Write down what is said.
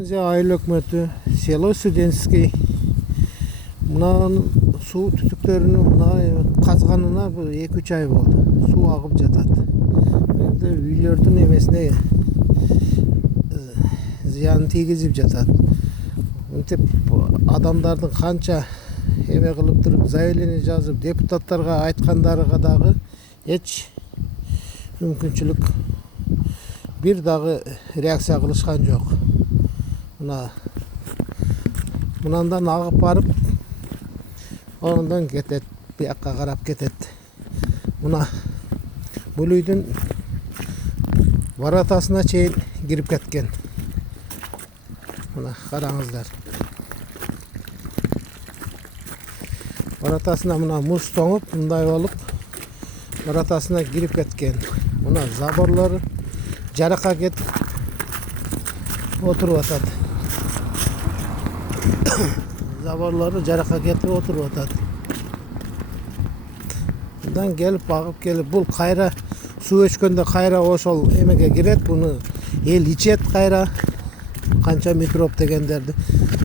Грузия айыл өкмөтү село Студенческий мына суу түтүктөрүнүн мына казганына 2-3 ай болду. Суу агып жатат. Бул жерде үйлөрдүн эмесине зыян тийгизип жатат. Мынтип адамдардын канча эме кылып туруп заявление жазып депутаттарга айткандарга дагы эч мүмкүнчүлүк бир дагы реакция кылышкан жок. Мынандан агып барып ондан кетет, бияққа қарап кетет. Мына бұл үйдің варатасына чейин кирип кеткен. Мына қараңыздар. Варатасына мына мұз тоңып, мындай болуп, варатасына кирип кеткен. Мына заборлор жаракка кетип отуруп атат. Заборлары жаракка кетип отуруп атат. Мындан келип багып келип, бул кайра суу өчкөндө кайра ошол эмеге кирет, буну эл ичет кайра. Канча микроб дегендерди.